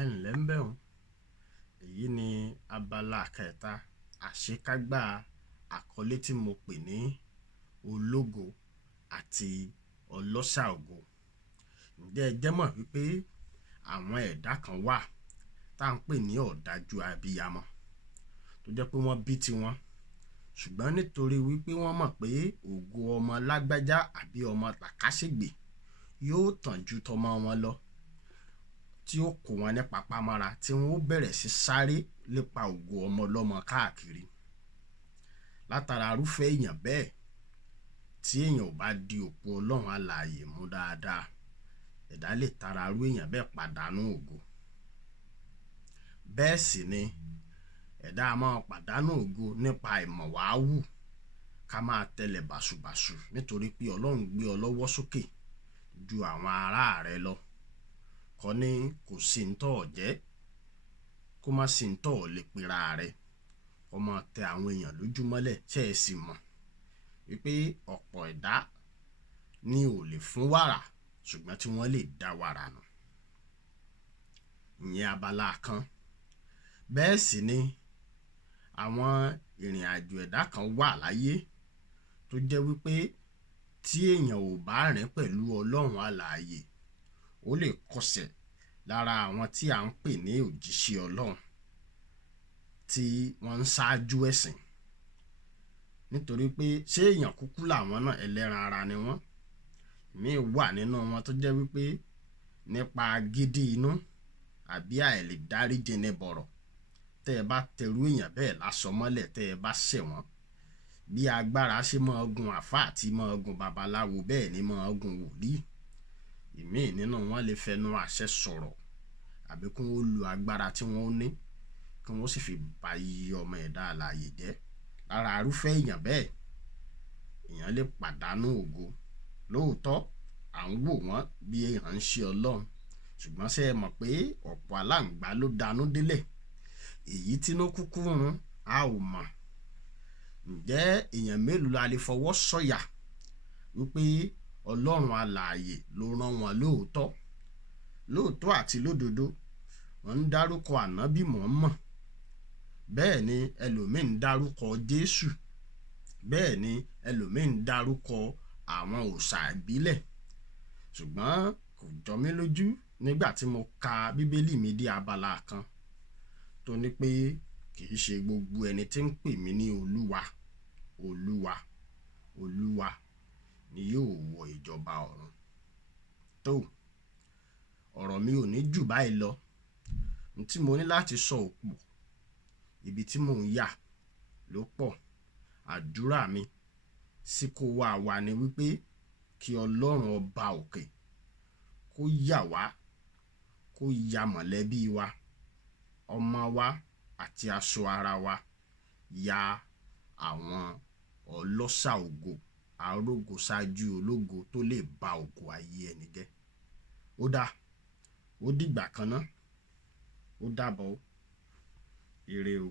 Ẹ ǹlẹ́ ń bẹ̀ wọ́n. Èyí ni abala kẹta àṣekágbá àkọlé tí mo pè ní Ologo àti Olosa ògo. Ǹjẹ́ ẹ jẹ́ mọ̀ wípé àwọn ẹ̀dá kan wà tá à ń pè ní ọ̀dájú abiyamọ tó jẹ́ pé wọ́n bí tiwọn, ṣùgbọ́n nítorí wípé wọ́n mọ̀ pé ògo ọmọ lágbájá àbí ọmọ làkàṣègbè yóò tàn ju tọmọ wọn lọ, tí ó kó wọn ní papámọ́ra tí wọ́n ó bẹ̀rẹ̀ sí sáré lépa ògo ọmọ ọlọ́mọ káàkiri. Látara irúfẹ́ èèyàn bẹ́ẹ̀, tí èèyàn ò bá di òpó Ọlọ́run alààyè mú dáadáa, ẹ̀dá lè tara irú èèyàn bẹ́ẹ̀ pàdánù ògo. Bẹ́ẹ̀ sì ni ẹ̀dá a máa pàdánù ògo nípa ìmọ̀wáwù, ká máa tẹ̀lẹ̀ bàṣubàṣu nítorí pé Ọlọ́run gbé ọ lọ́wọ́ sókè ju àwọn ará rẹ lọ. Kọ́ ní kò sí ń tọ́ jẹ́, kó má sí ń tọ́ lè pera rẹ̀. Ọmọ tẹ àwọn èèyàn lójúmọ́lẹ̀ tí ẹ sì mọ̀ wípé ọ̀pọ̀ ẹ̀dá ni ò lè fún wàrà ṣùgbọ́n tí wọ́n lè dá wàrà nù. Ìyẹn abala kan. Bẹ́ẹ̀ sì ni àwọn ìrìn àjò ẹ̀dá kan wà láyé tó jẹ́ wípé tí èèyàn ò bá rìn pẹ̀lú Ọlọ́run alààyè, ó lè kọsẹ̀ lára àwọn tí à ń pè ní òjíṣẹ́ Ọlọ́run tí wọ́n ń ṣáájú ẹ̀sìn. Nítorí pé ṣé èèyàn kúkú làwọn náà, ẹlẹ́ran ara ni wọ́n. Ìmíì wà nínú wọn tó jẹ́ wípé nípa gidi inú àbí àìlèdáríjì ní bọ̀rọ̀, tẹ́ ẹ bá tẹrú èèyàn bẹ́ẹ̀ lásọ mọ́lẹ̀, tẹ́ ẹ bá ṣẹ̀ wọ́n, bí agbára ṣe máa gun àfáà àti máa gun babaláwo, bẹ́ẹ̀ ni máa gun wòlíì. Ìmíì nínú wọn lè fẹnu àṣẹ sọ̀rọ̀ àbí kí wọ́n lu agbára tí wọ́n ní kí wọ́n sì fi ba iye ọmọ ẹ̀dá alààyè jẹ́. Lára irúfẹ́ èèyàn bẹ́ẹ̀, èèyàn lè pàdánù ògo. Lóòótọ́ à ń wò wọ́n bí ìránṣẹ́ Ọlọ́run, ṣùgbọ́n ṣé ẹ mọ̀ pé ọ̀pọ̀ aláǹgbá ló danú délẹ̀, èyí tínú kúkú run a ò mọ̀. Ǹjẹ́ èèyàn mélòó la lè fọwọ́ sọ̀yà wípé Ọlọ́run alààyè ló rán wọn lóòótọ́? Lóòótọ́ àti lódodo wọ́n ń dárúkọ ànábì Mùhámà, bẹ́ẹ̀ ni ẹlòmíín ń dárúkọ Jésù, bẹ́ẹ̀ ni ẹlòmíín ń dárúkọ àwọn òòṣà ìbílẹ̀. Ṣùgbọ́n kò jọ mí lójú nígbà tí mo ka Bíbélì mi dé abala kan tó ní pé kì í ṣe gbogbo ẹni tí ń pè mí ní Olúwa, Olúwa, Olúwa ni yóò wọ ìjọba ọ̀run. Tó ọ̀rọ̀ mi ò ní jù báyìí lọ. N tí mo ní láti sọ òpó, ibi tí mò ń yà ló pọ̀. Àdúrà mi sí kó wá wa ni wípé kí Ọlọ́run ọba òkè kó yà wá, kó ya mọ̀lẹ́bí wa, ọmọ wa àti aṣọ ara wa, ya àwọn ọlọ́ṣà ògo, arógo ṣáájú ológo tó lè ba ògo ayé ẹni jẹ́. Ó dáa, ó dìgbà kan náà, ó dàbọ̀, ire o.